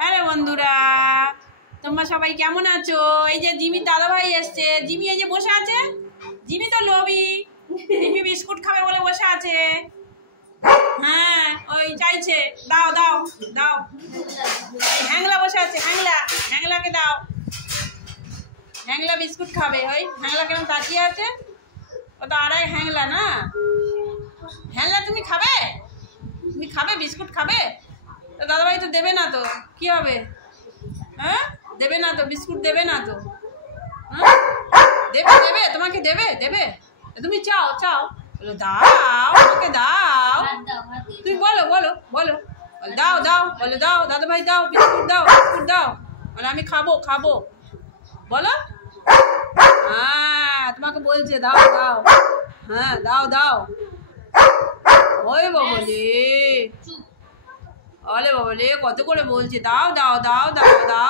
Hello বন্ধুরা, তোমরা সবাই কেমন আছো? এই যে জিমির দাদা ভাই এসছে। জিমি এই যে বসে আছে। জিমি তো লোভী, জিমি বিস্কুট খাবে বলে বসে আছে। হ্যাঁ, ওই চাইছে। দাও দাও দাও। এই হ্যাংলা বসে আছে। হ্যাংলাকে দাও। হ্যাংলা বিস্কুট খাবে। ওই হ্যাংলা কেমন তাকিয়ে আছে। ও তো আড়াই হ্যাংলা না। হ্যাংলা তুমি খাবে? তুমি খাবে বিস্কুট খাবে? তো দাদাভাই তো দেবে না তো কি হবে? হ্যাঁ, দেবে না তো বিস্কুট দেবে না তো। হ্যাঁ, দেবে দেবে তোমাকে দেবে দেবে। তুমি চাও চাও, বলো দাও আমাকে দাও। তুমি বলো বলো বলো, দাও দাও বলো দাও দাদাভাই দাও বিস্কুট দাও বিস্কুট দাও। বলে আমি খাবো খাবো বলো। হ্যাঁ, তোমাকে বলছে দাও দাও। হ্যাঁ দাও দাও। ওই বাবলে, ওলে বাবলে কত করে বলছে দাও দাও দাও দাও দাও।